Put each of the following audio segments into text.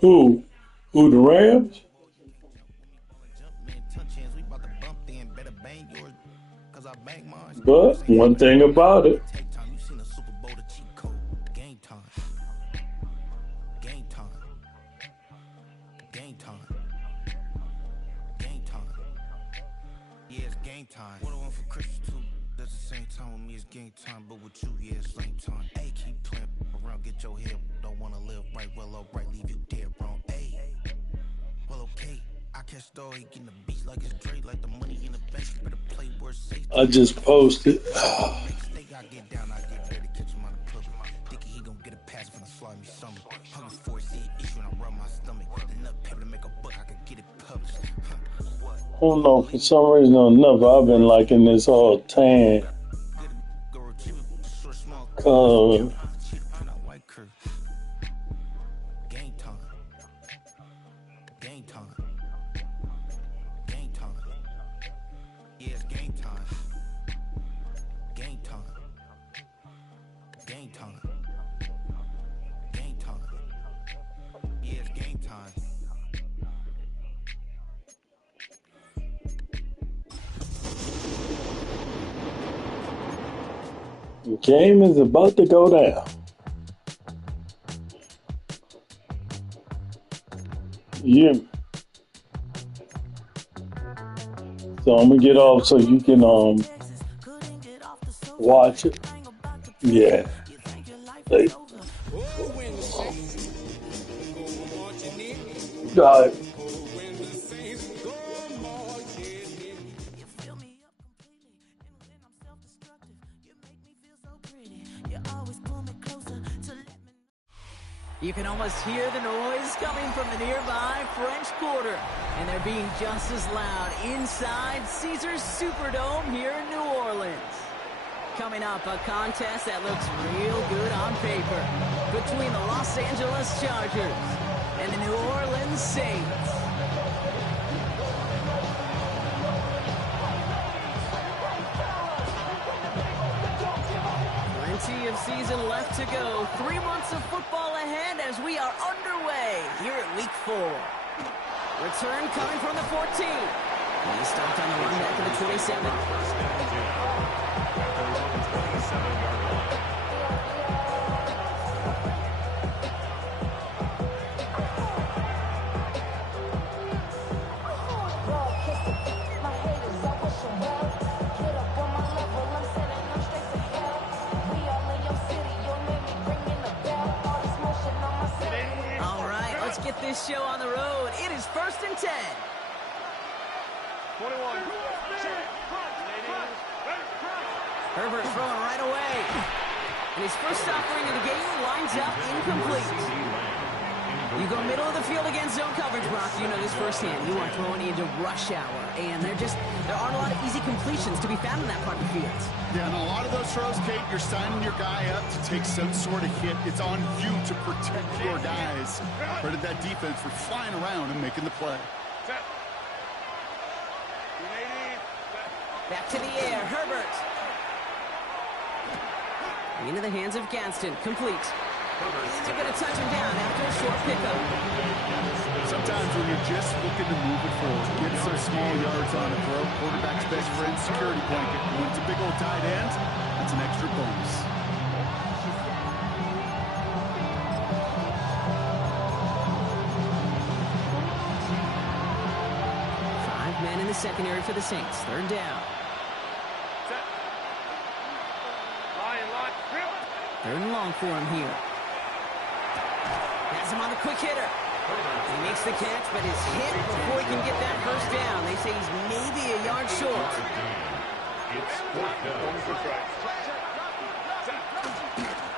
Who? Who, the Rams? But one thing about it, I just posted. I don't know, for some reason or another, I've been liking this all tan color. The game is about to go down. Yeah. So I'm gonna get off so you can watch it. Yeah. Like, got it. You can almost hear the noise coming from the nearby French Quarter, and they're being just as loud inside Caesars Superdome here in New Orleans. Coming up, a contest that looks real good on paper between the Los Angeles Chargers and the New Orleans Saints. Plenty of season left to go. 3 months of football ahead as we are underway here at Week 4. Return coming from the 14. He stopped on the run back to the 27. Get this show on the road. It is 1st and 10. 21. Herbert throwing right away. And his first offering of the game lines up incomplete. You go middle of the field against zone coverage, Brock. You know this firsthand. You are throwing into rush hour. And there aren't a lot of easy completions to be found in that part of the field. Yeah, and a lot of those throws, Kate, you're signing your guy up to take some sort of hit. It's on you to protect your guys. Credit that defense for flying around and making the play. Back to the air, Herbert. Into the hands of Gadsden, complete. And they're going to touch him down after a short pickup. Sometimes when you're just looking to move it forward, get some small yards on a throw, quarterback's best friend, security blanket. When it's a big old tight end, that's an extra bonus. Five men in the secondary for the Saints. 3rd down. 3rd and long for him here. Has him on the quick hitter. He makes the catch, but is hit before he can get that first down. They say he's maybe a yard short.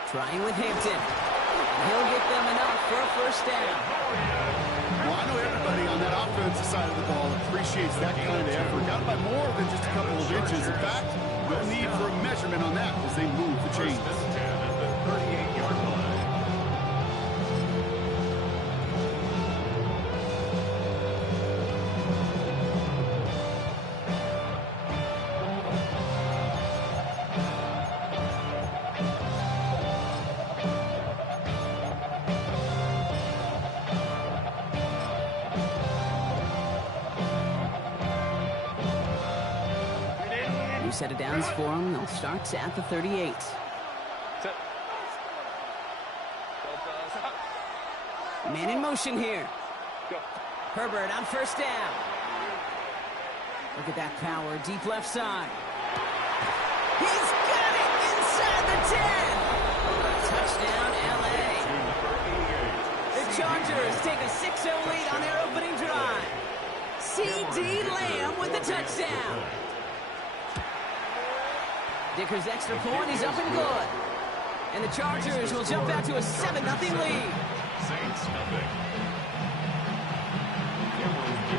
Trying with Hampton. He'll get them enough for a first down. Well, I know everybody on that offensive side of the ball appreciates that kind of effort. Got by more than just a couple of inches. In fact, no need for a measurement on that as they move the chains. 38-yard line. set of downs for them. They'll start at the 38. Man in motion here. Herbert on first down. Look at that power, deep left side. He's got it inside the 10. Touchdown, LA. The Chargers take a 6-0 lead on their opening drive. C.D. Lamb with the touchdown. Dicker's extra point is up and good. And the Chargers will jump out to a 7-0 lead.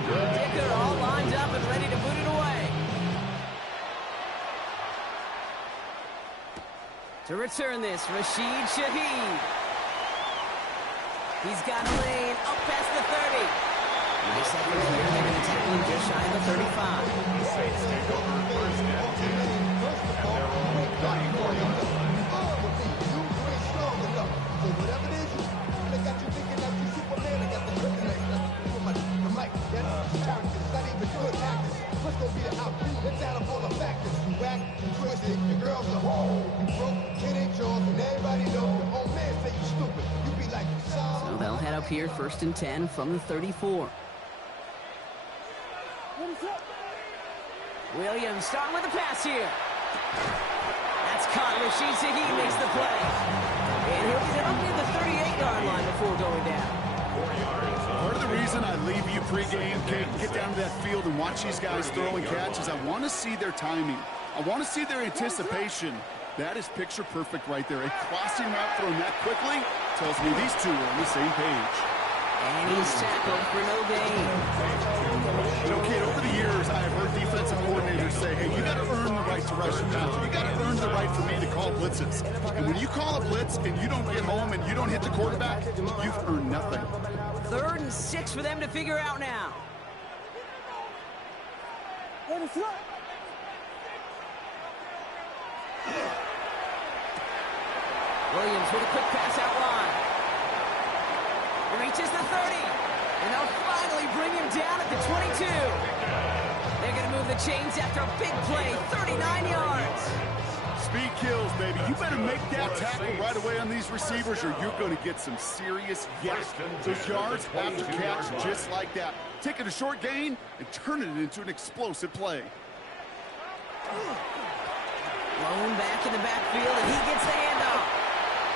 Dicker all lined up and ready to boot it away. To return this, Rashid Shaheed. He's got a lane up past the 30. They set from here, they're going to tackle him just shy of the 35. The Saints take over first and 10 at their own 34-yard line. So they'll head up here, first and 10 from the 34. Williams starting with the pass here. That's caught. Rashid Shaheed makes the play. And he'll get it up near the 38-yard line before going down. Part of the reason I leave you pregame, get down to that field and watch these guys throw and catch is I want to see their timing. I want to see their anticipation. That is picture perfect right there. A crossing route thrown that quickly tells me these two are on the same page. And he's tackled for no gain. You know, kid, over the years, I have heard defensive coordinators say, hey, you got to earn the right to rush the passer. You got to earn the right for me to call blitzes. And when you call a blitz and you don't get home and you don't hit the quarterback, you've earned nothing. 3rd and 6 for them to figure out now. Williams with a quick pass out wide. He reaches the 30. And they'll finally bring him down at the 22. They're going to move the chains after a big play, 39 yards. Speed kills, baby. You better make that tackle right away on these receivers or you're going to get some serious those yards after catch just like that. Taking a short gain and turning it into an explosive play. Blown back in the backfield, and he gets the handoff.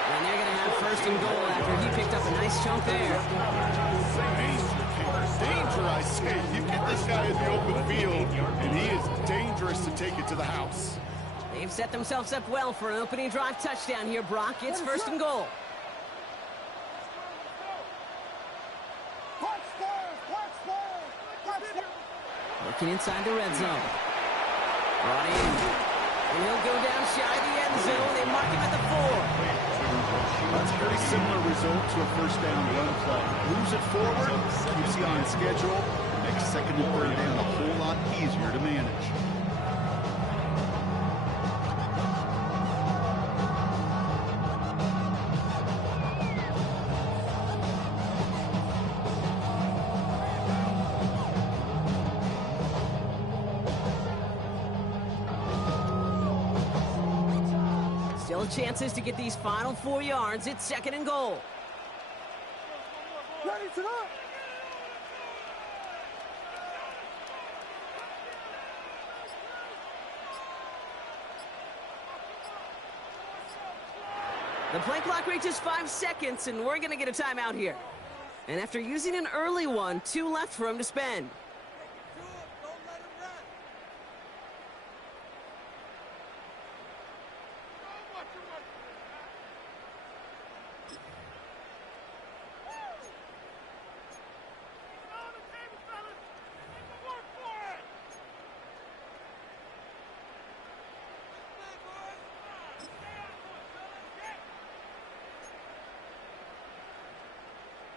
And they're going to have first and goal after he picked up a nice chunk there. Danger, I say. You get this guy in the open field, and he is dangerous to take it to the house. They've set themselves up well for an opening drive touchdown here, Brock. It's first and goal. Looking inside the red zone. Brought in. And he'll go down shy of the end zone. They mark him at the 4. That's a pretty similar result to a first down run play. Moves it forward, keeps you on schedule, makes second and third down a whole lot easier to manage. Still chances to get these final 4 yards. It's second and goal. The play clock reaches 5 seconds, and we're going to get a timeout here. And after using an early one, 2 left for him to spend.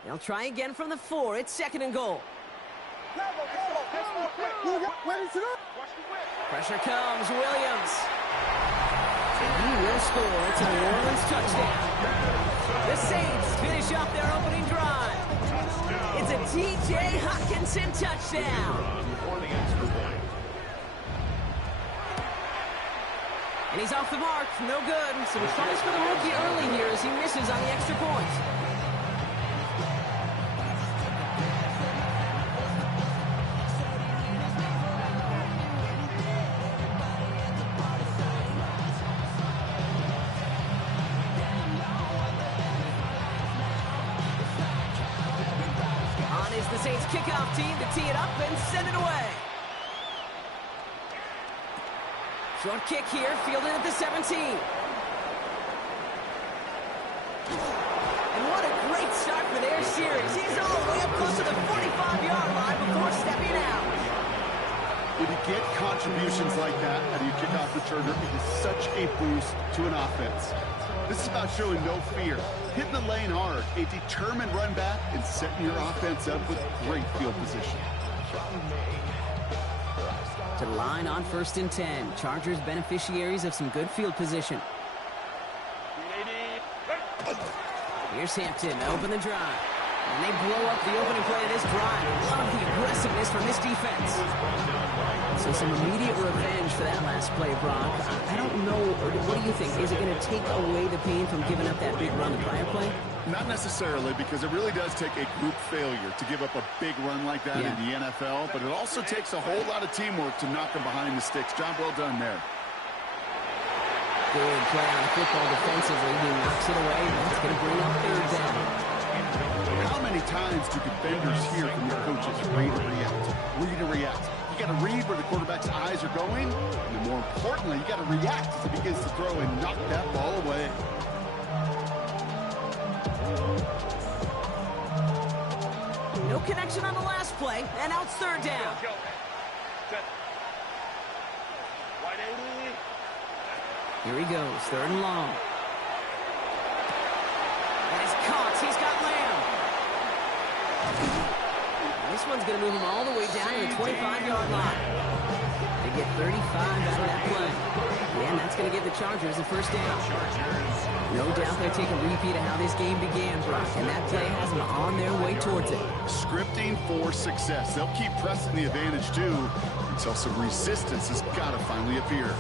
They'll try again from the 4. It's second and goal. Pressure comes. Williams. And he will score. It's a New Orleans touchdown. The Saints finish off their opening drive. It's a T.J. Hockenson touchdown. And he's off the mark. No good. Some troubles for the rookie early here as he misses on the extra point. On is the Saints kickoff team to tee it up and send it away. Short kick here, fielded at the 17. And what a great start for their series. He's all the way up close to the 45-yard line before stepping out. When you get contributions like that out of your kickoff returner, it is such a boost to an offense. This is about showing no fear, hitting the lane hard, a determined run back, and setting your offense up with great field position. To the line on 1st and 10. Chargers beneficiaries of some good field position. Here's Hampton to open the drive. And they blow up the opening play of this drive. Love the aggressiveness from this defense. So some immediate revenge for that last play, Brock. I don't know, what do you think? Is it going to take away the pain from giving up that big run the prior play? Not necessarily, because it really does take a group failure to give up a big run like that in the NFL, but it also takes a whole lot of teamwork to knock them behind the sticks. Job well done there. Good play on the football defensively. He knocks it away, and that's going to bring up 3rd down. How many times do defenders hear from their coaches, read and react, read and react? You got to read where the quarterback's eyes are going, and more importantly, you got to react as he begins to throw and knock that ball away. No connection on the last play, and now it's 3rd down. Here he goes, 3rd and long. And it's caught. He's got Lamb. And this one's going to move him all the way down to the 25-yard line. They get 35 out of that play. And that's going to give the Chargers the 1st down. No doubt they'll take a repeat of how this game began, Brock, and that play has them on their way towards it. Scripting for success. They'll keep pressing the advantage, too, until some resistance has got to finally appear.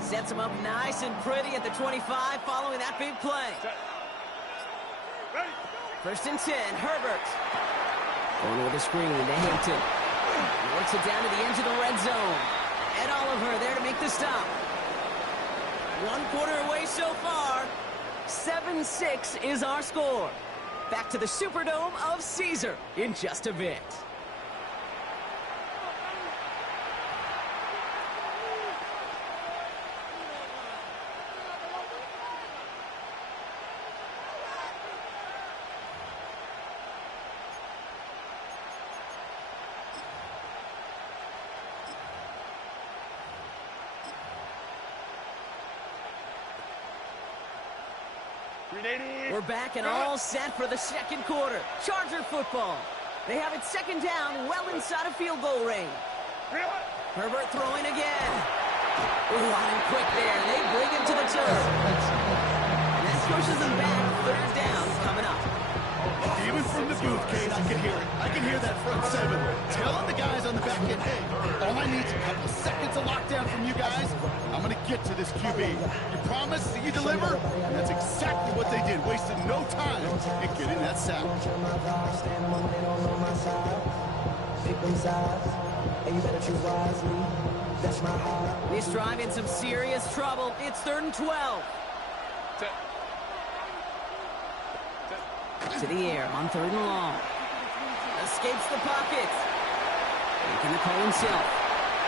Sets him up nice and pretty at the 25 following that big play. 1st and 10, Herbert. Going with a screen to Hampton. Works it down to the edge of the red zone. Ed Oliver there to make the stop. 1 quarter away so far. 7-6 is our score. Back to the Superdome of Caesar in just a bit. We're back and all set for the 2nd quarter. Charger football. They have it 2nd down, well inside of field goal range. Herbert throwing again. Ooh, on him quick there. They bring him to the turf. And that pushes them back. 3rd down coming up. Even from the booth, Kate, I can hear it. I can hear that front 7 telling the guys on the back end, hey, all I need is a couple seconds of lockdown from you guys. I'm going to get to this QB. You promise that you deliver? And that's exactly what they did. Wasted no time in getting that sack. This drive in some serious trouble. It's 3rd and 12. To the air on 3rd and long. Escapes the pocket. Making the call himself.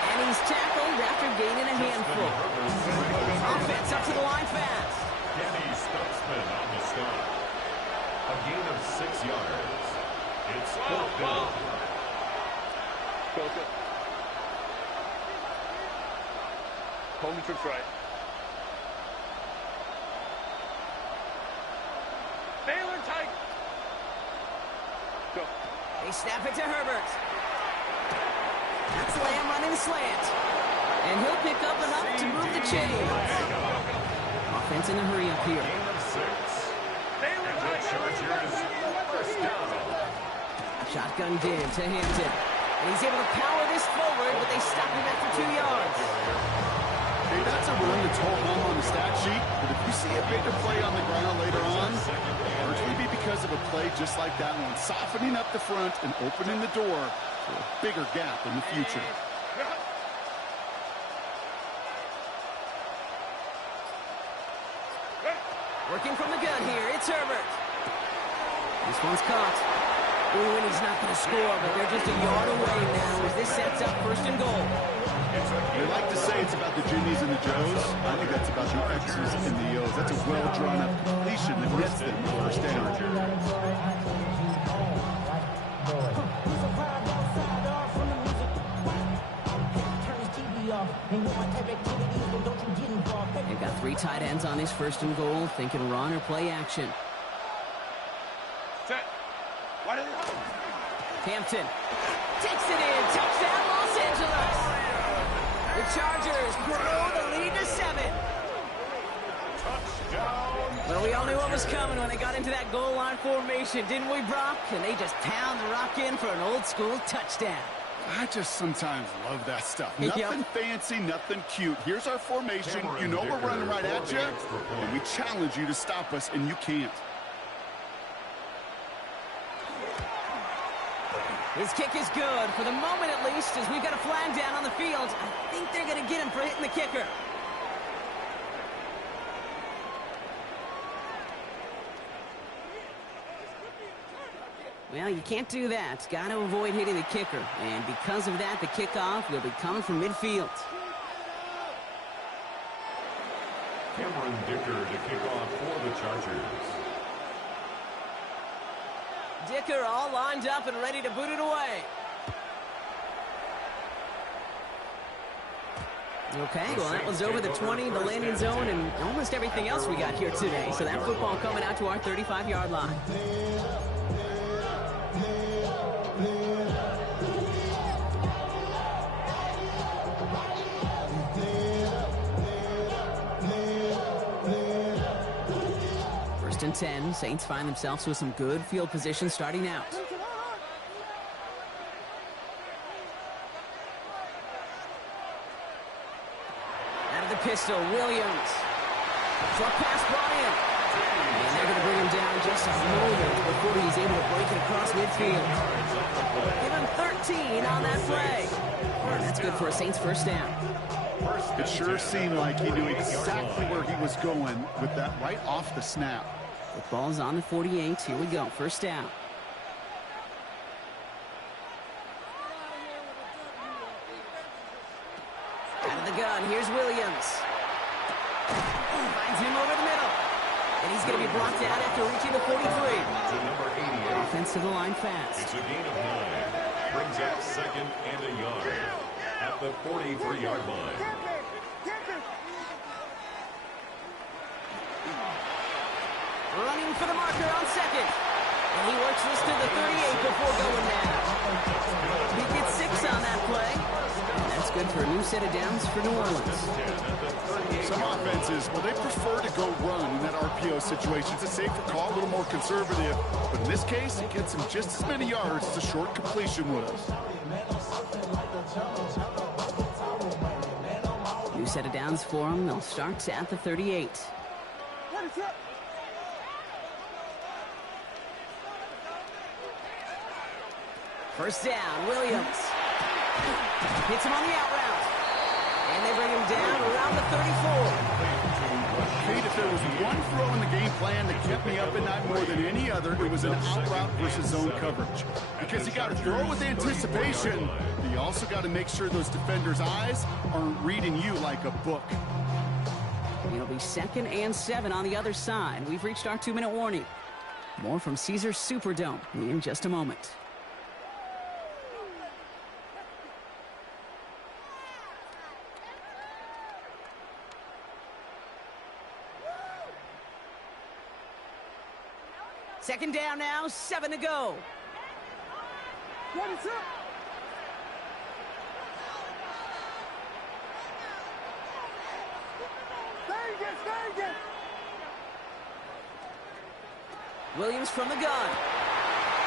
And he's tackled after gaining a handful. Offense up to the line fast. Kenny Stutzman on the stop. A gain of 6 yards. It's 4th down. Home to try. Baylor tight. Go. They snap it to Herbert. That's Lamb running slant. And he'll pick up enough to move the chains. Offense in a hurry up here. Gain of 6. And the Chargers first down. Shotgun give to Hampton. And he's able to power this forward, but they stop him after 2 yards. Hey, that's a run that's whole home on the stat sheet, but if you see a bigger play on the ground later on, largely be because of a play just like that one, softening up the front and opening the door for a bigger gap in the future. Working from the gun here, it's Herbert. This one's caught. Ooh, and he's not going to score, but they're just a yard away now as this sets up 1st and goal. We like to say it's about the Jimmies and the Joes. I think that's about the X's and the O's. That's a well-drawn-up completion that gets them the 1st down. They've got 3 tight ends on this 1st and goal, thinking run or play action. Set. What is it? Hampton takes it in. Touchdown, Los Angeles. The Chargers grow the lead to 7. Touchdown. Well, we all knew what was coming when they got into that goal line formation, didn't we, Brock? And they just pound the rock in for an old-school touchdown. I just sometimes love that stuff. Nothing fancy, nothing cute. Here's our formation. You know we're running right at you, and we challenge you to stop us, and you can't. His kick is good, for the moment at least, as we've got a flag down on the field. I think they're going to get him for hitting the kicker. Well, you can't do that. Got to avoid hitting the kicker. And because of that, the kickoff will be coming from midfield. Cameron Dicker to kick off for the Chargers. Dicker all lined up and ready to boot it away. Okay, well, that was over the 20, the landing zone, and almost everything else we got here today. So that football coming out to our 35-yard line. First and 10, Saints find themselves with some good field position starting out. Out of the pistol, Williams. Short pass brought in. And they're going to bring him down just a moment before he's able to break it across midfield. Give him 13 on that play. And that's good for a Saints 1st down. It sure seemed like he knew exactly where he was going with that right off the snap. The ball's on the 48. Here we go. 1st down. Out of the gun. Here's Williams. Finds him over the middle. And he's going to be brought down after reaching the 43. To number 88. Offense to the line fast. It's a gain of 9. Brings up 2nd and a yard at the 43-yard line. Running for the marker on 2nd. And he works this to the 38 before going down. He gets 6 on that play. And that's good for a new set of downs for New Orleans. Some offenses, well, they prefer to go run in that RPO situation. It's a safer call, a little more conservative. But in this case, it gets him just as many yards as a short completion would have. New set of downs for him. They'll start at the 38. First down, Williams. Hits him on the out route. And they bring him down around the 34. Kate, if there was one throw in the game plan that kept me up at night more than any other, it was an out route versus zone coverage. Because you got to throw with anticipation, but you also got to make sure those defenders' eyes aren't reading you like a book. It'll be 2nd and 7 on the other side. We've reached our 2-minute warning. More from Caesars Superdome in just a moment. Second down now, 7 to go. Williams from the gun.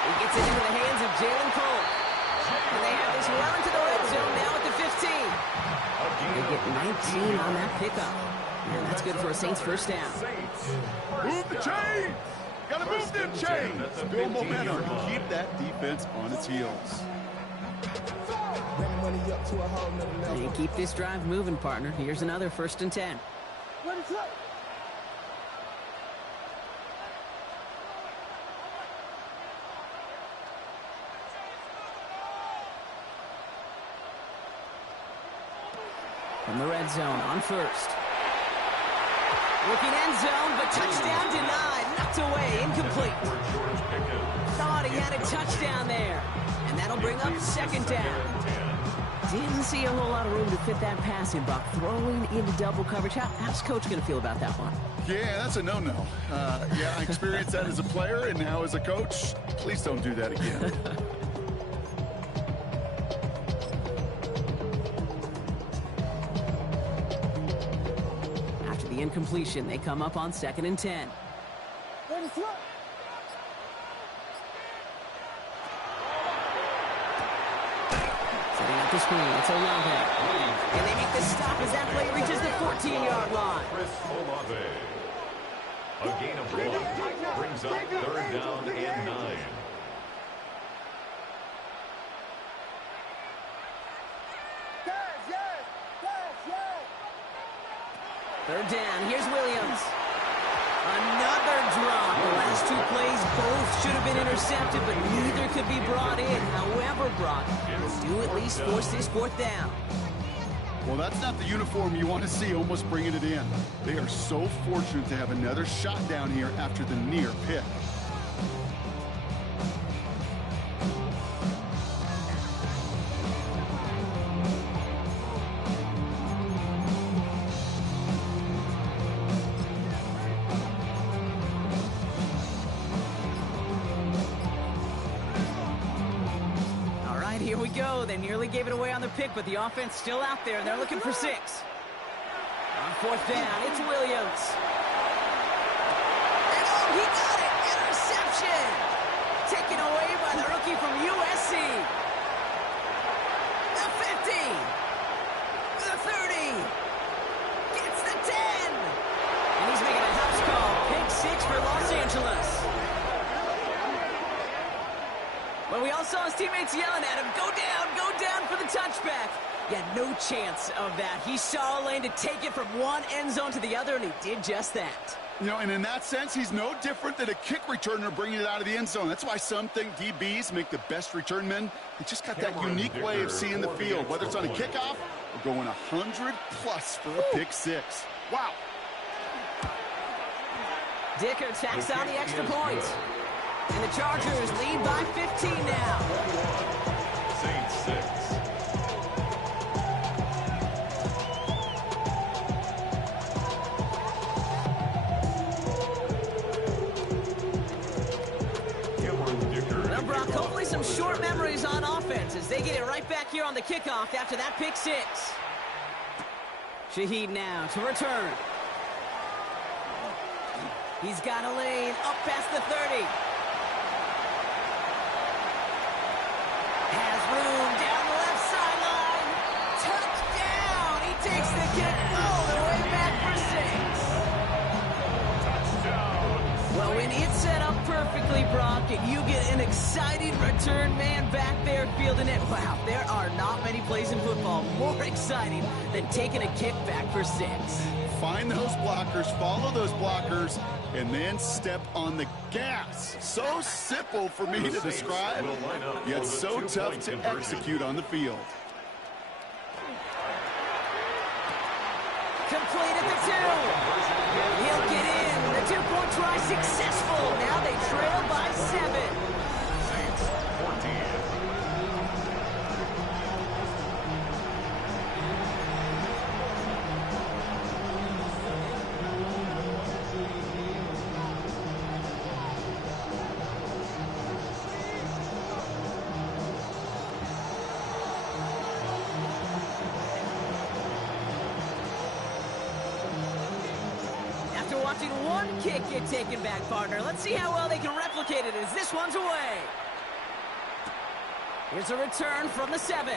He gets it into the hands of Jalen Cole. And they have this well into the red zone now at the 15. They get 19 on that pickup. And that's good for a Saints first down. Move the chains! Gotta move them chains! Build momentum and keep that defense on its heels. And keep this drive moving, partner. Here's another 1st and 10. From the red zone on 1st. Looking end zone, but touchdown denied. Knocked away, incomplete. Thought he had a touchdown there. And that'll bring up 2nd down. Didn't see a whole lot of room to fit that pass in, Buck. Throwing into double coverage. How's Coach going to feel about that one? Yeah, that's a no-no. Yeah, I experienced that as a player and now as a coach. Please don't do that again. After the incompletion, they come up on 2nd and 10. Setting up the screen, it's Olave. And they make the stop as that play reaches the 14-yard line. Chris Olave. A gain of 1 brings up 3rd down and 9. Third down, here's Williams. Another drop. The last 2 plays both should have been intercepted, but neither could be brought in. However, Brock will do at least force this 4th down. Well, that's not the uniform you want to see almost bringing it in. They are so fortunate to have another shot down here after the near pick. Here we go. They nearly gave it away on the pick, but the offense still out there, and they're looking for 6. On 4th down, it's Williams. And oh, he got it! Interception! Taken away by the rookie from USC. The 50. The 30. Gets the 10. And he's making a house call. Pick 6 for Los Angeles. Well, we all saw his teammates yelling at him, go down for the touchback. Yeah, no chance of that. He saw a lane to take it from one end zone to the other, and he did just that. You know, and in that sense, he's no different than a kick returner bringing it out of the end zone. That's why some think DBs make the best return men. They just got that unique way of seeing the field, whether it's on a kickoff or going 100+ for a pick 6. Wow. Dicker tacks on the extra point. And the Chargers lead by 15 now. Saints 6. Well, Brock, hopefully some short memories on offense as they get it right back here on the kickoff after that pick 6. Shaheed now to return. He's got a lane up past the 30. Has room down the left sideline. Touchdown! He takes the kick all the way back for 6. Well, when it's set up perfectly, Brock, and you get an exciting return man back there fielding it, wow, there are not many plays in football more exciting than taking a kick back for 6. Find those blockers, follow those blockers, and then step on the gas. So simple for me to describe, yet so tough to execute on the field. Complete at the 2. He'll get in. The 2-point try successful. Now they trail by 7. Saints 14. watching one kick get taken back, partner. Let's see how well they can replicate it as this one's away. Here's a return from the 7.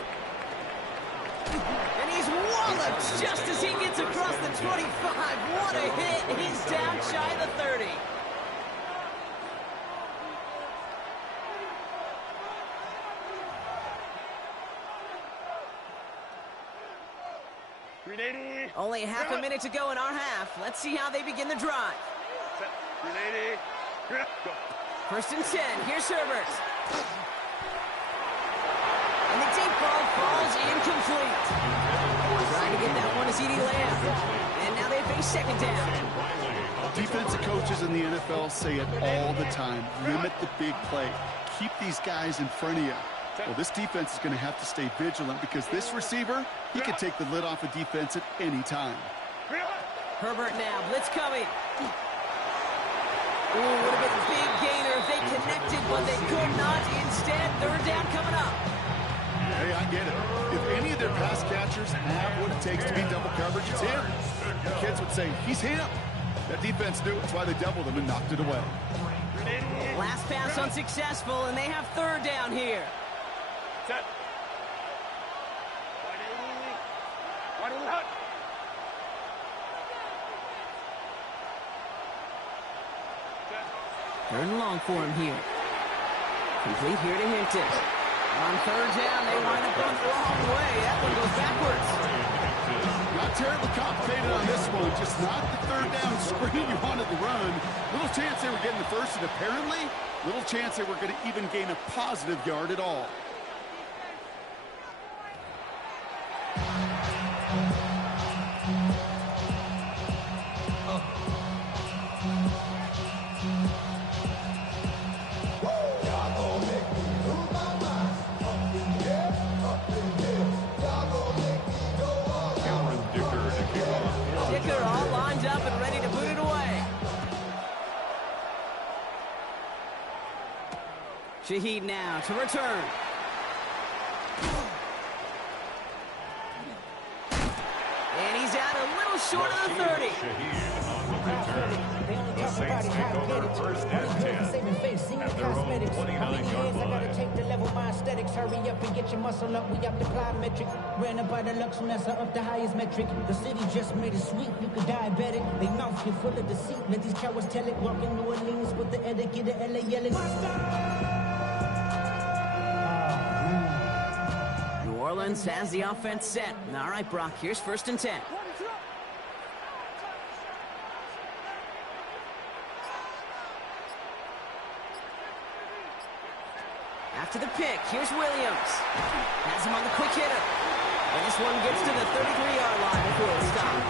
And he's walloped just as he gets across the 25. What a hit. He's down shy of the 30. Only half a minute to go in our half. Let's see how they begin the drive. First and 10. Here's Herbert. And the deep ball falls incomplete. Trying to get that one to CD Lamb. And now they face second down. Defensive coaches in the NFL say it all the time. Limit the big play. Keep these guys in front of you. Well, this defense is going to have to stay vigilant because this receiver, he can take the lid off a defense at any time. Herbert now, blitz coming. Ooh, would have been a big gainer if they connected, but they could not. Instead, third down coming up. Hey, I get it. If any of their pass catchers have what it takes to beat double coverage, it's him. The kids would say, he's him. That defense knew it. That's why they doubled him and knocked it away. Last pass unsuccessful, and they have third down here. Set. Third and long for him here. Complete here to Hinton. On third down, they wind up going the wrong way. That one goes backwards. Not terribly complicated on this one. Just not the third down screen you wanted to run. Little chance they were getting the first, and apparently, little chance they were going to even gain a positive yard at all. Dicker all lined up and ready to boot it away. Shaheed now to return. And he's out a little short of the 30. The Saints take over first and 10 at their own 29-yard line. I gotta take the level, my aesthetics. Hurry up and get your muscle up. We up the plyometric. Ran up by the Lux, that's up the highest metric. The city just made it sweet. You could diabetic. They mouth you full of deceit. Let these cowards tell it. Walk in New Orleans with the etiquette of LA yelling. New Orleans has the offense set. All right, Brock, here's first and 10. After the pick, here's Williams. Has him on the quick hitter. And this one gets to the 33-yard line before it's stopped.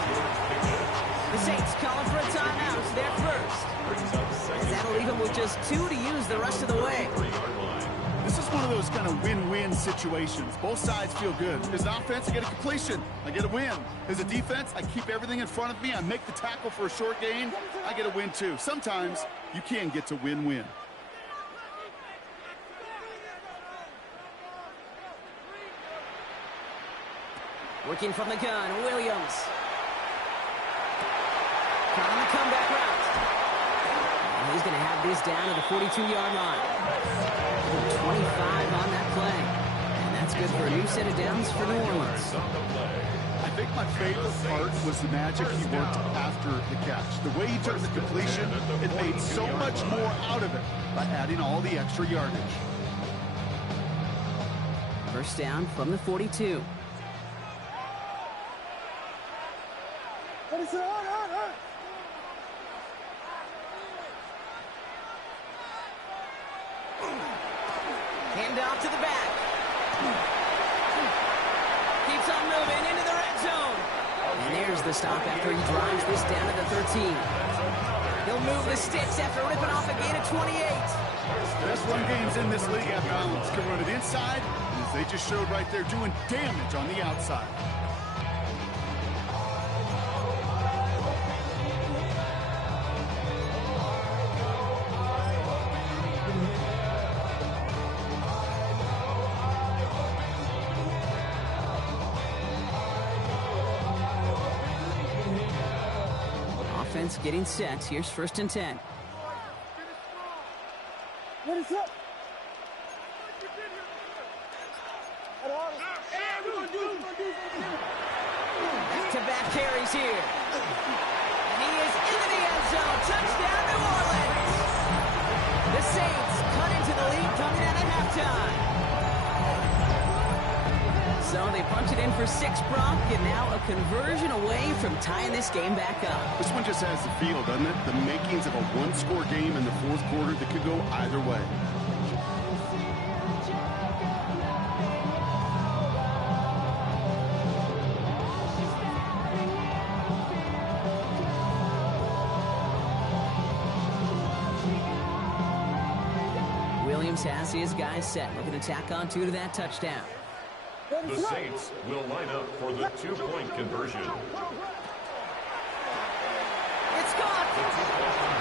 The Saints calling for a timeout. They're first. And that'll leave them with just 2 to use the rest of the way. This is one of those kind of win-win situations. Both sides feel good. As an offense, I get a completion. I get a win. As a defense, I keep everything in front of me. I make the tackle for a short gain. I get a win, too. Sometimes you can get to win-win. Working from the gun, Williams. Trying the comeback route. And he's going to have this down to the 42-yard line. 25 on that play. And that's good for a new set of downs for New Orleans. I think my favorite part was the magic he worked after the catch. The way he took the completion, it made so much more out of it by adding all the extra yardage. First down from the 42. Hand off to the back. Keeps on moving into the red zone. And there's the stop after he drives this down to the 13. He'll move the sticks after ripping off a gain of 28. Best run games in this league have balance. Can run it inside, and as they just showed right there, doing damage on the outside. defense getting set. Here's 1st and 10. What is up? Back-to-back carries here. And he is into the end zone. Touchdown, New Orleans. The Saints cut into the lead coming out of halftime. So they punch it in for 6, Brock, and now a conversion away from tying this game back up. This one just has the feel, doesn't it? The makings of a one-score game in the 4th quarter that could go either way. Williams has his guys set, looking to tack on 2 to that touchdown. The Saints will line up for the 2-point conversion. It's caught!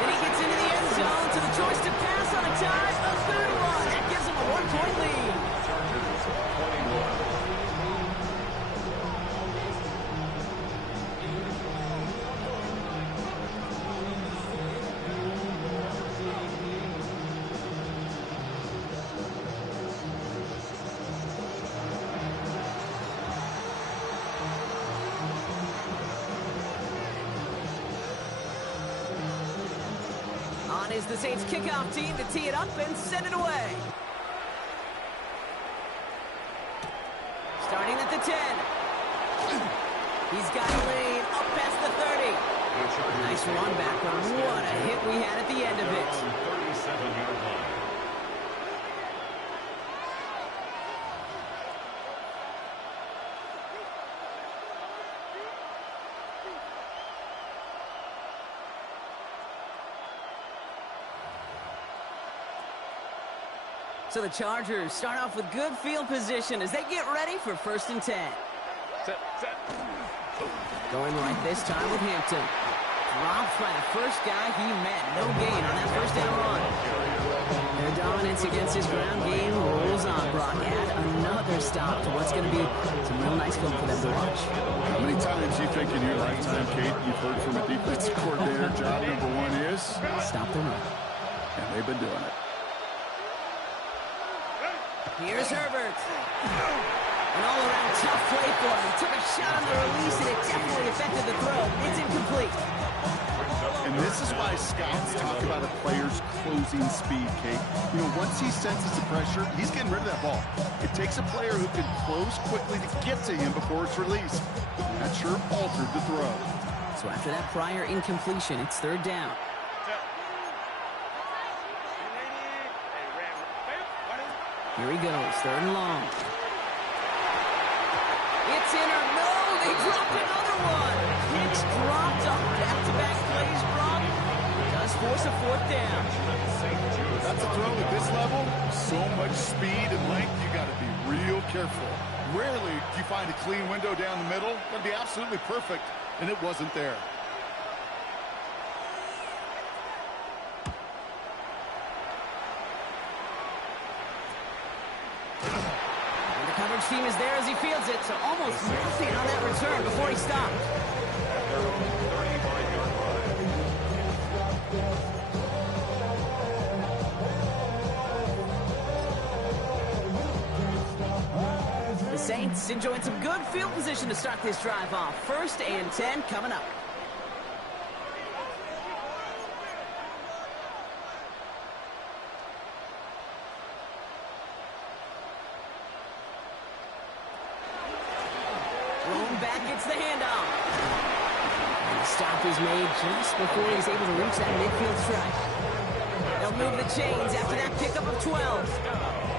And he gets into the end zone to the choice to pass on a time. A 3rd one. That gives him a 1-point lead. Chargers 21. Is the Saints kickoff team to tee it up and send it away. Starting at the 10. He's got a lane up past the 30. Nice run back, but what a hit we had at the end of it. 37-yard line. So the Chargers start off with good field position as they get ready for 1st and 10. Set. Going right this time with Hampton. Dropped by the first guy he met. No gain on that 1st down run. Their dominance against his ground game rolls on. Brock, add another stop to what's going to be some real nice film for them to watch. How many times do you think in your lifetime, Kate, you've heard from a defensive coordinator, job number 1 is? Stop the run. And they've been doing it. Here's Herbert. An all-around tough play for him. He took a shot on the release, and it definitely affected the throw. It's incomplete. And this is why scouts talk about a player's closing speed, Kate. You know, once he senses the pressure, he's getting rid of that ball. It takes a player who can close quickly to get to him before it's released. And that sure altered the throw. So after that prior incompletion, it's 3rd down. Here he goes, 3rd and long. It's in or no, they dropped another one. It's dropped on back-to-back plays, Brock. Does force a 4th down. That's a throw at this level. So much speed and length, you got to be real careful. Rarely do you find a clean window down the middle. That'd be absolutely perfect, and it wasn't there. Coverage team is there as he fields it, so almost nothing on that return before he stopped. The Saints enjoying some good field position to start this drive off. 1st and 10 coming up. Back gets the handoff. And the stop is made just before he's able to reach that midfield strike. They'll move the chains after that pickup of 12.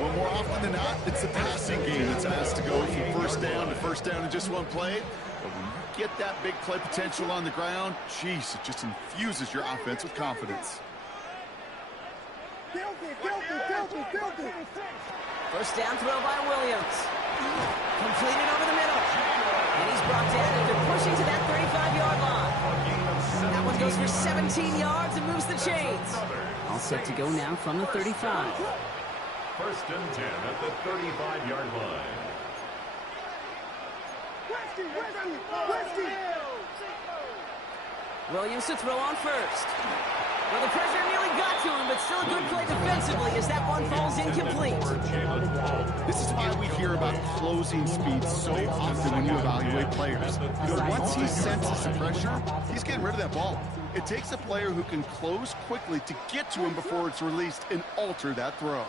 Well, more often than not, it's the passing game that's asked to go from 1st down to 1st down in just one play. But when you get that big play potential on the ground, geez, it just infuses your offense with confidence. 1st down throw by Williams. Completed over the middle. And he's brought down and they're pushing to that 35-yard line. That one goes for 17 yards and moves the chains. All set to go now from the 35. 1st and 10 at the 35-yard line. Williams to throw on first. Well, the pressure nearly got to him, but still a good play defensively as that one falls incomplete. This is why we hear about closing speed so often when you evaluate players. You know, once he senses the pressure, he's getting rid of that ball. It takes a player who can close quickly to get to him before it's released and alter that throw.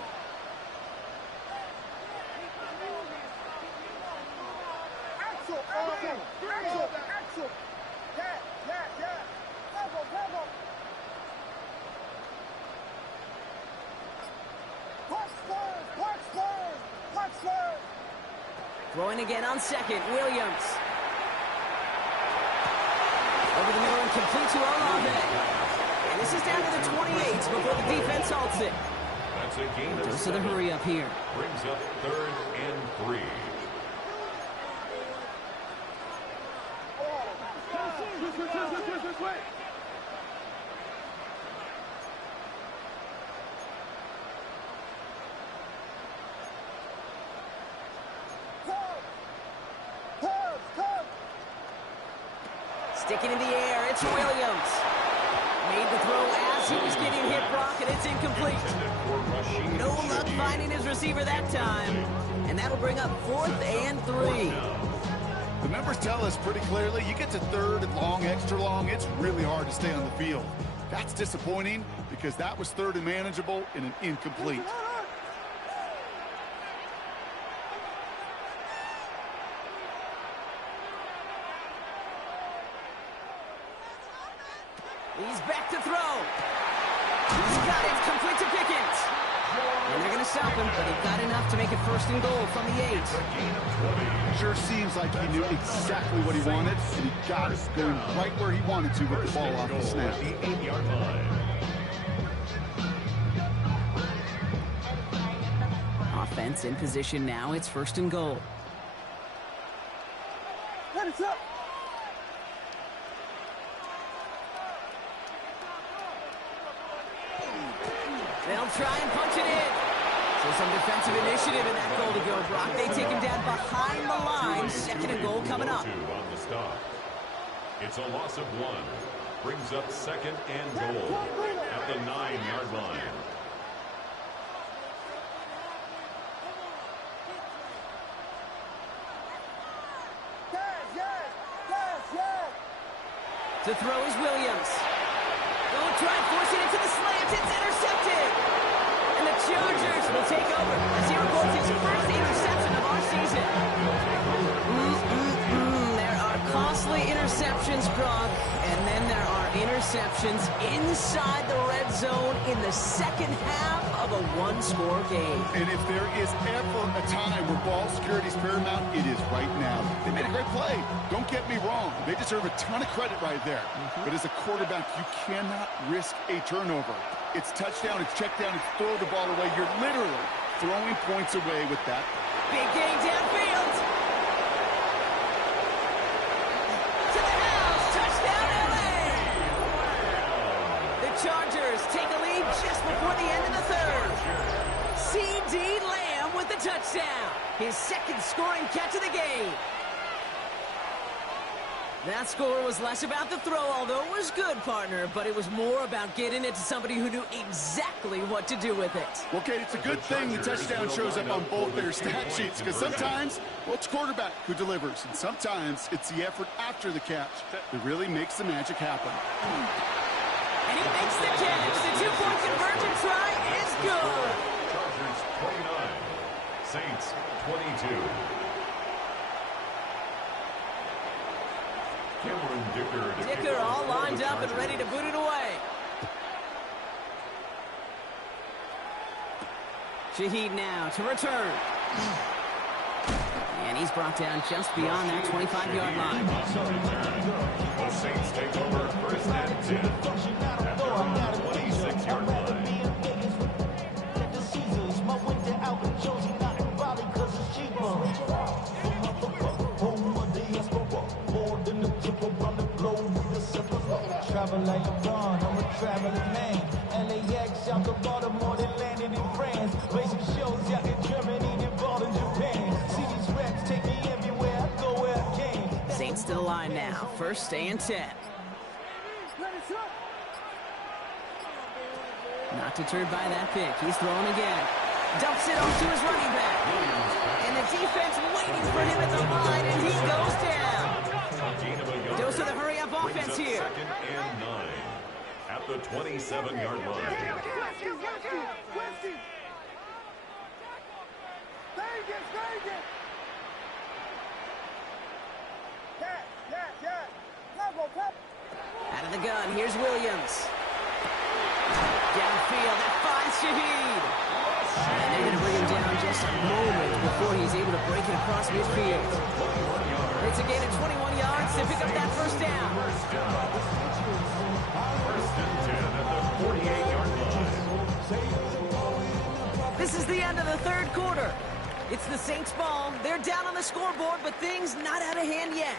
Throwing again on second, Williams. Over the middle and complete to Olave. And this is down to the 28 before the defense halts it. That's a gain of Goes to the hurry up here. Brings up 3rd and 3. Sticking in the air, it's Williams. Made the throw as he was getting hit, Brock, and it's incomplete. No luck finding his receiver that time. And that'll bring up 4th and 3. The numbers tell us pretty clearly, you get to 3rd and long, extra long, it's really hard to stay on the field. That's disappointing because that was 3rd and manageable and an incomplete. He's back to throw. He's got it, complete to Pickens. And they're going to stop him, but he got enough to make it 1st and goal from the 8. Sure seems like he knew exactly what he wanted, and he got it, going right where he wanted to with the ball off the snap. The 8-yard line. Offense in position now. It's 1st and goal. They'll try and punch it in. So some defensive initiative in that goal to go, Brock. They take him down behind the line. 2nd and goal coming up. 2 on the stop. It's a loss of 1. Brings up 2nd and goal at the 9-yard line. To throw is Williams. They'll try and force it into the slant. It's intercepted. And the Chargers will take over as he records his 1st interception of our season. There are costly interceptions, Brock. And then there are interceptions inside the red zone in the 2nd half of a 1-score game. And if there is ever a time where ball security is paramount, it is right now. They made a great play. Don't get me wrong. They deserve a ton of credit right there. But as a quarterback, you cannot risk a turnover. It's touchdown, it's check down, it's throw the ball away. You're literally throwing points away with that. Big game downfield. To the house. Touchdown, LA. The Chargers take a lead just before the end of the 3rd. C.D. Lamb with the touchdown. His 2nd scoring catch of the game. That score was less about the throw, although it was good, partner, but it was more about getting it to somebody who knew exactly what to do with it. Well, Kate, it's a good thing the touchdown shows up on both their stat sheets, because sometimes, well, it's quarterback who delivers, and sometimes it's the effort after the catch that really makes the magic happen. And he makes the catch. The 2-point conversion try is good. Chargers 29, Saints 22. Dicker all lined up and ready to boot it away. Shaheed now to return. And he's brought down just beyond that 25-yard line. The Saints take over 1st and 10 at their own 26-yard line. Travel like LeBron, I'm a traveling man. LAX out to Baltimore, they landed in France. Basic shows out in Germany, involved in Japan. See these reps take me everywhere, I go where I can. Saints to the line now. 1st and 10. Not deterred by that pick. He's throwing again. Dumps it off to his running back. And the defense waiting for him at the line, and he goes down. Dose of the hurry-up offense here. Second and 9 at the 27-yard line. Out of the gun, here's Williams. Downfield, that finds Shaheed. And they're going to bring him down just a moment before he's able to break it across midfield. It's a gain of 21 yards to pick up that first down. First and 10 at the 48-yard line. This is the end of the third quarter. It's the Saints' ball. They're down on the scoreboard, but things not out of hand yet.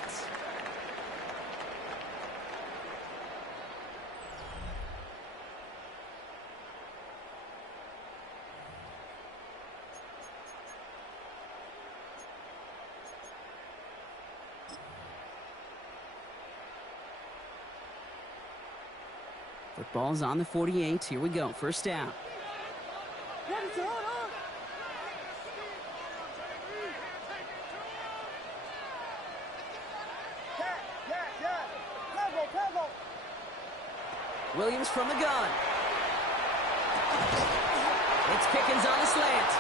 Football's on the 48. Here we go. First down. Williams from the gun. It's Pickens on the slant.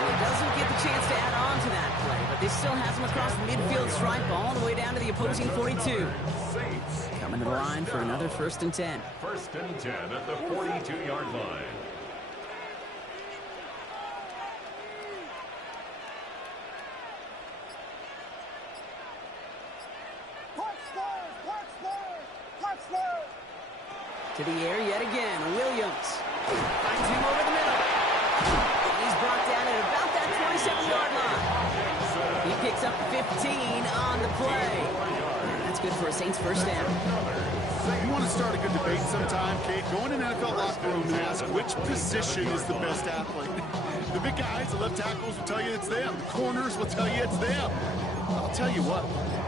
Well, he doesn't get the chance to add on to that play, but this still has him across the midfield stripe all the way down to the opposing 42. Coming to the line for another first and 10. First and 10 at the 42-yard line. To the air yet again. Williams finds him over the middle. And he's brought down at about that 27-yard line. He picks up 15 on the play. And that's good for a Saints first down. You want to start a good debate sometime, Kate? Go in an NFL locker room and ask which position is the best athlete. The big guys, the left tackles will tell you it's them. The corners will tell you it's them. I'll tell you what,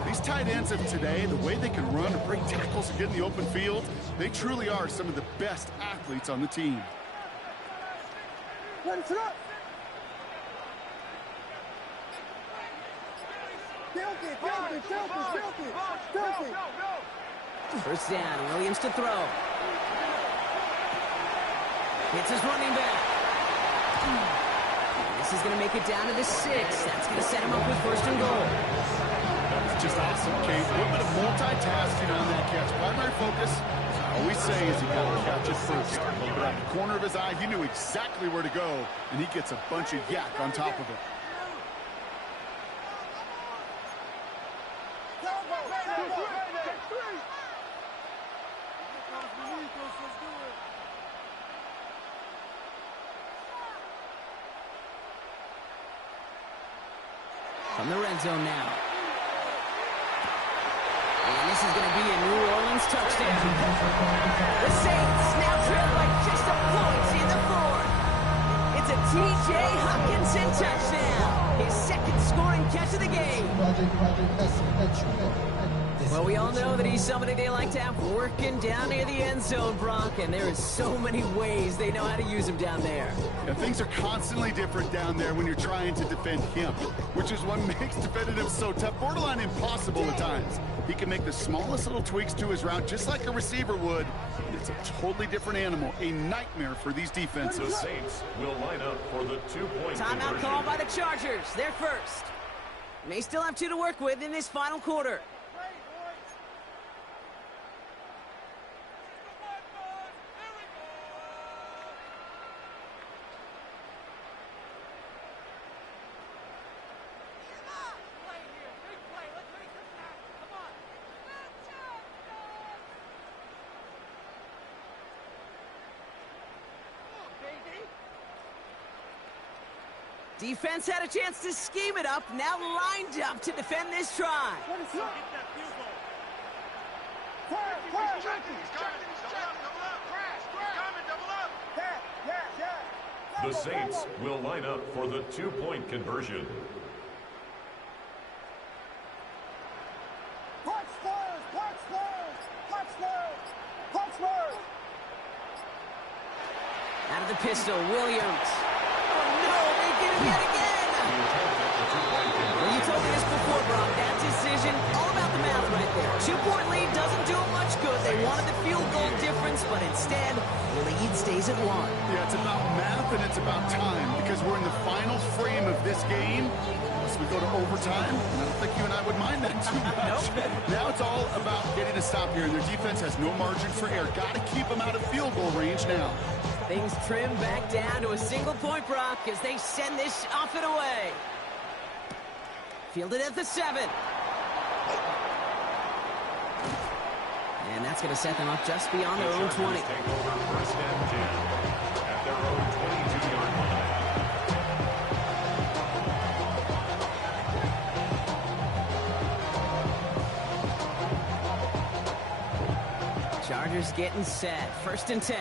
these tight ends of today, the way they can run and break tackles and get in the open field, they truly are some of the best athletes on the team. First down, Williams to throw. Hits his running back. This is going to make it down to the 6. That's going to set him up with first and goal. That's just awesome, Kate. A little bit of multitasking on that catch. Primary focus, I always say, is he got to catch it first. But at the corner of his eye, he knew exactly where to go, and he gets a bunch of yak on top of it. From the red zone now. And this is going to be a New Orleans touchdown. The Saints now trail by just a point in the fourth. It's a T.J. Hockenson touchdown. His second scoring catch of the game. Well, we all know that he's somebody they like to have working down near the end zone, Brock, and there is so many ways they know how to use him down there. Yeah, things are constantly different down there when you're trying to defend him, which is what makes defending him so tough, borderline impossible at times. He can make the smallest little tweaks to his route just like a receiver would. It's a totally different animal, a nightmare for these defenses. The Saints will line up for the 2-point Timeout call by the Chargers. They're first. They still have 2 to work with in this final quarter. Defense had a chance to scheme it up, now lined up to defend this try. The Saints will line up for the 2-point conversion. the pistol, Williams. Oh, no, they did it yet again. Well, you told me this before, Brock. That decision, all about the math right there. 2-point lead doesn't do them much good. They wanted the field goal difference, but instead, lead stays at 1. Yeah, it's about math and it's about time because we're in the final frame of this game. Unless we go to overtime, I don't think you and I would mind that too much. Now it's all about getting a stop here, and their defense has no margin for error. Got to keep them out of field goal range now. Things trim back down to a single point, Brock, as they send this off and away. Fielded at the 7. And that's going to set them up just beyond their own 20. Take over first and 10 at their own 22-yard line. Chargers getting set. First and 10.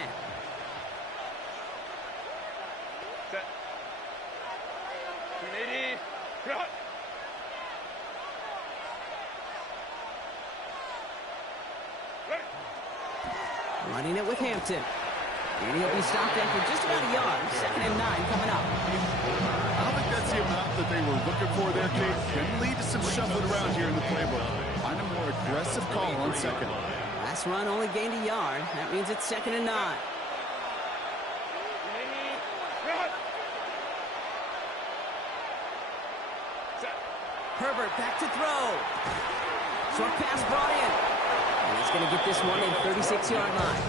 Set. 180. Cut. Running it with Hampton. And he'll be stopped after just about a yard. 2nd and 9 coming up. I don't think that's the amount that they were looking for there, Kate. Can lead to some shuffling around here in the playbook. Find a more aggressive call on 2nd. Last run only gained a yard. That means it's 2nd and 9. Herbert back to throw. Short pass brought in. And he's going to get this one in 36-yard line.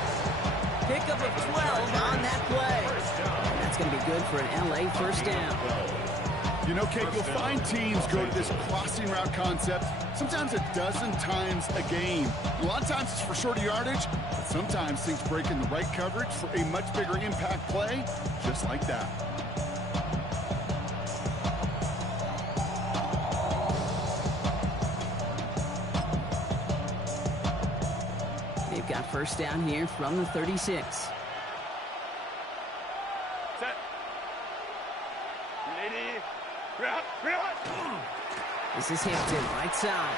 Pickup of 12 on that play. And that's going to be good for an LA first down. You know, Kate, you'll find teams go to this crossing route concept sometimes a dozen times a game. A lot of times it's for shorter yardage, but sometimes things break in the right coverage for a much bigger impact play, just like that. They've got first down here from the 36. Set. 180. This is Hampton, right side.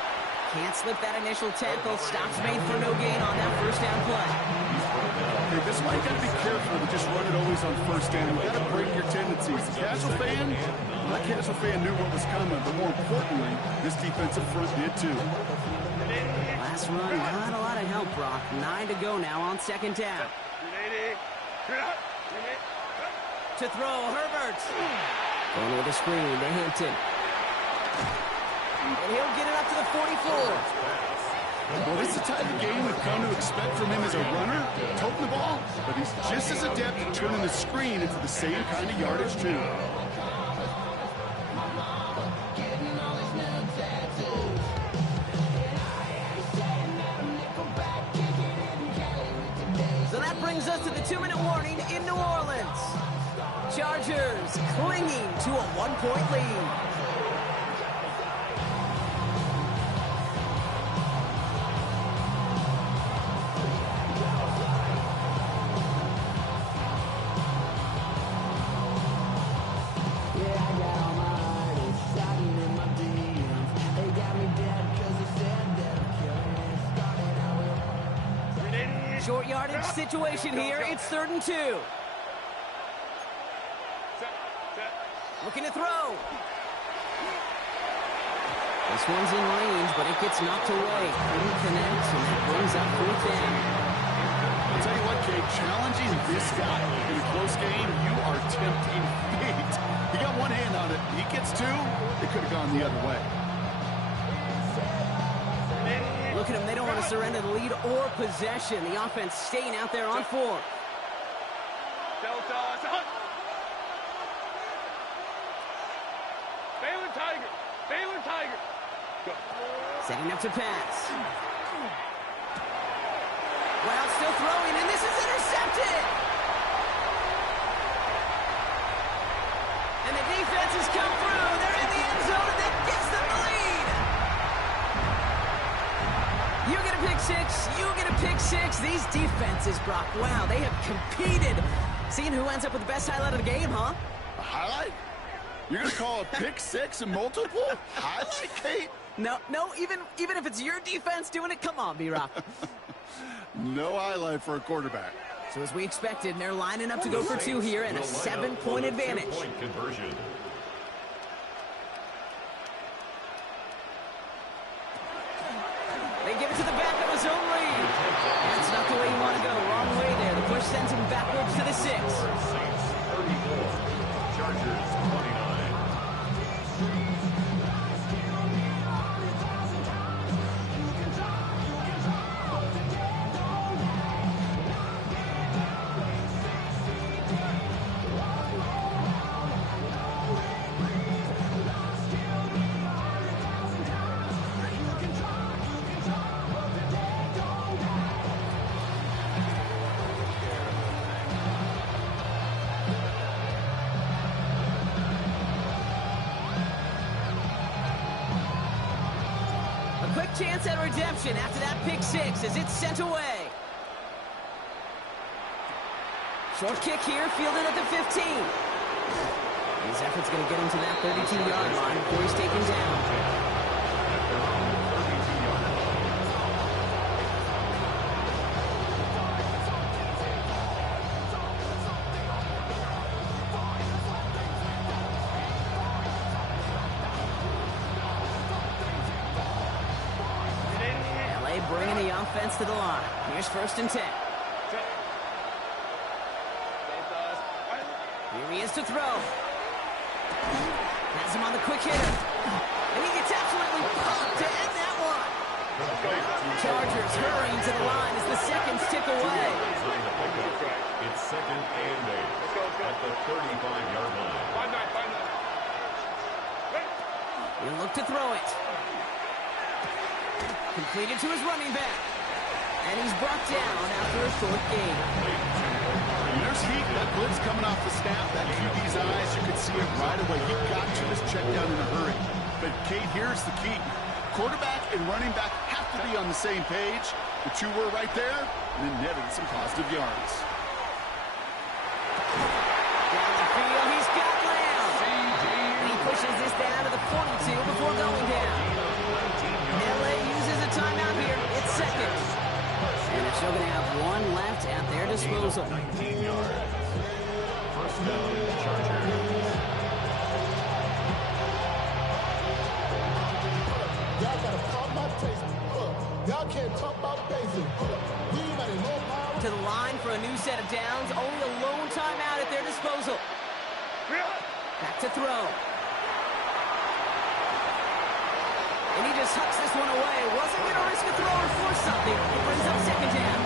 Can't slip that initial tackle. Stops made for no gain on that first down play. Okay, this is why you got to be careful to just run it always on first down. You got to break your tendencies. The casual fan, that casual fan knew what was coming, but more importantly, this defensive front did too. Last run, not a lot of help, Brock. 9 to go now on 2nd down. 180. To throw, Herbert. Going with a screen to Hampton. And he'll get it up to the 44. Well, this is the type of game we've come to expect from him as a runner, toting the ball, but he's just as adept at turning the screen into the same kind of yardage, too. So that brings us to the 2-minute warning in New Orleans. Chargers clinging to a 1-point lead. Short yardage situation here. It's 3rd and 2. Looking to throw. This one's in range, but it gets knocked away. Couldn't connect, and that brings up 4th down. I'll tell you what, Kate, challenging this guy in a close game, you are tempting fate. He got one hand on it. He gets 2. It could have gone the other way. Look at them. They don't want to surrender the lead or possession. The offense staying out there on 4. Tiger. Go. Setting up to pass. Well, still throwing, and this is intercepted. And the defense has come through. They're in the end zone, and that gives them the lead. You get a pick six. You get a pick six. These defenses, Brock, wow, they have competed. Seeing who ends up with the best highlight of the game, huh? A highlight? You're going to call a pick six and multiple? Highlight, Kate? No, even if it's your defense doing it, come on, B-Rock. No highlight for a quarterback. So as we expected, they're lining up to go for two here and a 7-point advantage. Two-point conversion. They give it to the back of his own lead. That's not the way you want to go. Wrong way there. The push sends him backwards to the 6. Saints 34, Chargers 29. Chance at redemption after that pick 6 as it's sent away. Short kick here, fielded at the 15. His effort's going to get him to that 32-yard line before he's taken down. Bringing the offense to the line. Here's 1st and 10. Here he is to throw. Has him on the quick hitter. And he gets absolutely pumped to end that one. Chargers hurrying to the line as the seconds tick away. It's 2nd and 8 at the 35-yard line. He'll look to throw it. Completed to his running back. And he's brought down after a short gain. There's heat. That blitz coming off the snap. That QB's eyes, you could see it right away. He got to his check down in a hurry. But, Kate, here's the key. Quarterback and running back have to be on the same page. The two were right there, and then netted some positive yards. Down the field, he's got Lamb. He pushes this down to the 42 before going down. LA uses a timeout here. It's 2nd. And they're still going to have one left at their disposal. 19 yards. 1st down, Chargers. Y'all got to pump my taste. Y'all can't talk about basic. We got a low power. To the line for a new set of downs. Only a lone timeout at their disposal. Back to throw. And he just hucks this one away. Wasn't going to risk a throw or force something. It brings up 2nd down.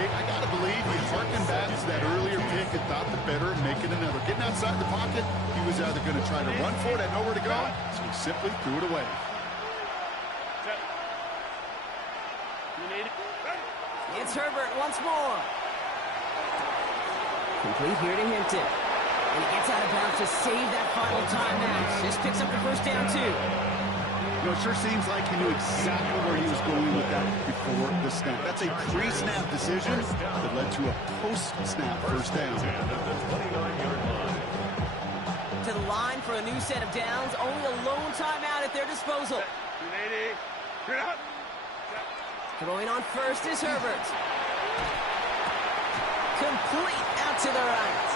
Hey, I got to believe he harkened back to that earlier pick and thought the better of making another. Getting outside the pocket, he was either going to try to run for it, had nowhere to go, so he simply threw it away. It's Herbert once more. Complete here to Hinton. And he gets out of bounds to save that final timeout. Just picks up the 1st down, too. You know, it sure seems like he knew exactly where he was going with that before the snap. That's a pre-snap decision that led to a post-snap 1st down. To the line for a new set of downs. Only a lone timeout at their disposal. Throwing on 1st is Herbert. Complete out to the right.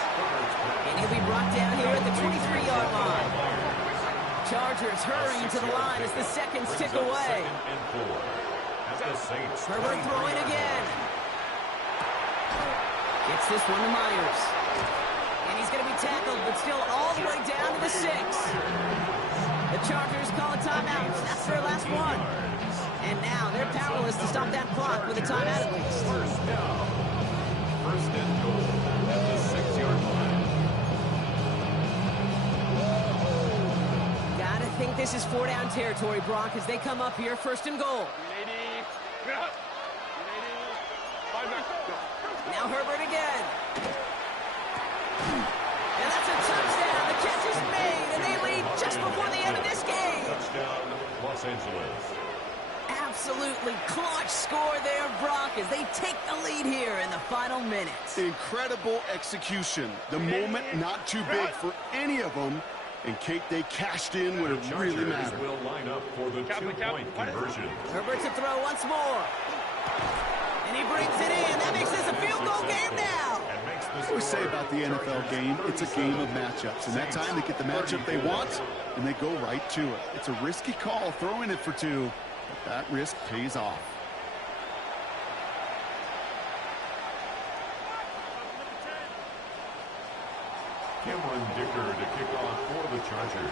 And he'll be brought down here at the 23-yard line. Chargers hurrying to the line as the seconds tick away. Herbert throwing again. Gets this one to Myers. And he's going to be tackled, but still all the way down to the 6. The Chargers call a timeout. That's their last one. And now they're powerless to stop that clock with a timeout at least. 1st and goal at the 6-yard line. Gotta think this is 4-down territory, Brock, as they come up here 1st and goal. Now Herbert again. And that's a touchdown. The catch is made, and they lead just before the end of this game. Touchdown, Los Angeles. Absolutely clutch score there, Brock, as they take the lead here in the final minutes. Incredible execution. The moment not too big for any of them. And, Kate, they cashed in when it really mattered. Will line up for the 2-point conversion. Herbert to throw once more. And he brings it in. That makes this a field goal say about the NFL game? It's a game of matchups. And that time they get the matchup they want, and they go right to it. It's a risky call throwing it for two, but that risk pays off. Cameron Dicker to kick off for the Chargers.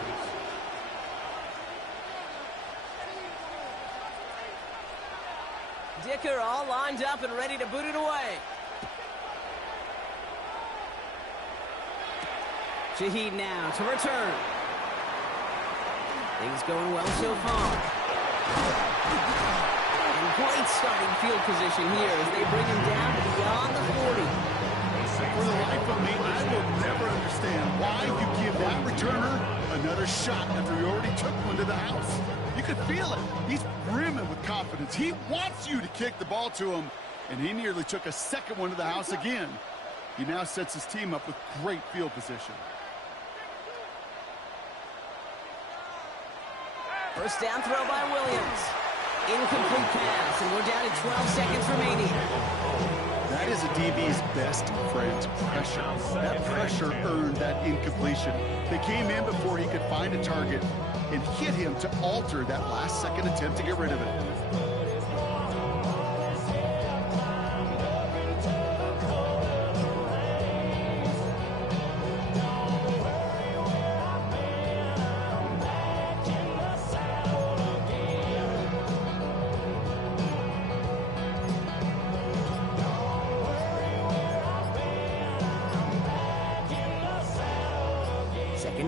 Dicker all lined up and ready to boot it away. Shaheed now to return. Things going well so far. And great starting field position here as they bring him down beyond the 40. For the life of me, I will never understand why you give that returner another shot after you already took one to the house. You could feel it. He's brimming with confidence. He wants you to kick the ball to him, and he nearly took a second one to the house again. He now sets his team up with great field position. First down throw by Williams. Incomplete pass, and we're down to 12 seconds remaining. That is a DB's best friend, pressure. That pressure earned that incompletion. They came in before he could find a target and hit him to alter that last-second attempt to get rid of it.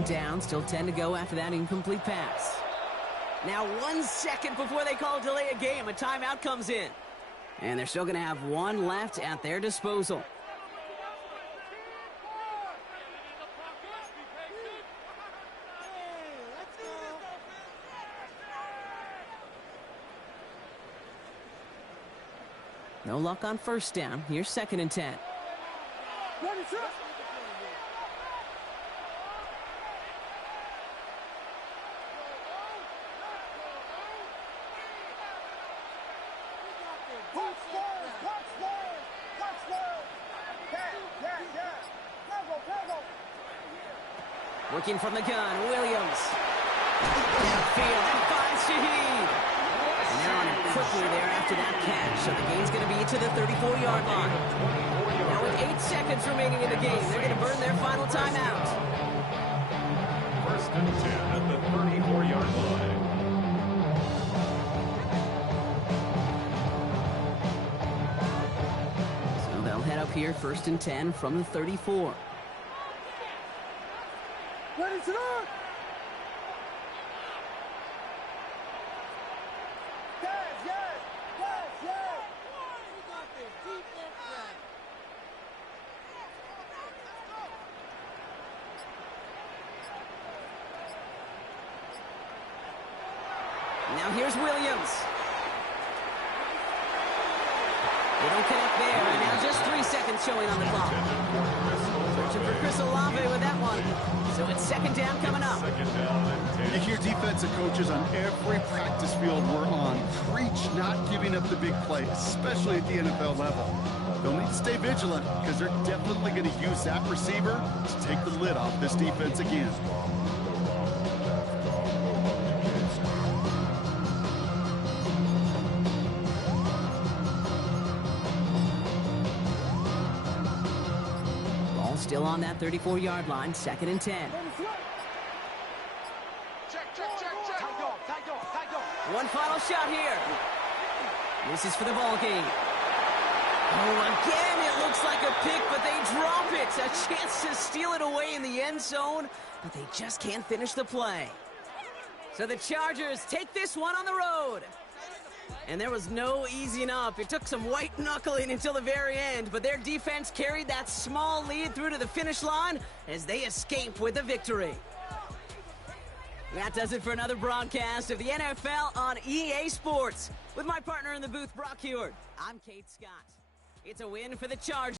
Down, still 10 to go after that incomplete pass. Now 1 second before they call delay a game, a timeout comes in. And they're still going to have one left at their disposal. No luck on first down. Here's 2nd and 10. Working from the gun, Williams. Downfield, and finds Shaheed. And they're on him quickly there after that catch, so the game's going to be to the 34-yard line. Now with 8 seconds remaining in the game, they're going to burn their final timeout. 1st and 10 at the 34-yard line. So they'll head up here, 1st and 10 from the 34. Ready to run! Yes! We got this defense right. Now here's Williams. They don't connect there, and now just 3 seconds showing on the clock. Searching for Chris Olave with that one. So it's 2nd down coming up. You hear defensive coaches on every practice field we're on preach not giving up the big play, especially at the NFL level. They'll need to stay vigilant because they're definitely going to use that receiver to take the lid off this defense again. Still on that 34-yard line, 2nd and 10. One final shot here. This is for the ball game. Oh, again, it looks like a pick, but they drop it. A chance to steal it away in the end zone, but they just can't finish the play. So the Chargers take this one on the road. And there was no easing up. It took some white knuckling until the very end, but their defense carried that small lead through to the finish line as they escape with a victory. That does it for another broadcast of the NFL on EA Sports. With my partner in the booth, Brock Heward, I'm Kate Scott. It's a win for the Chargers.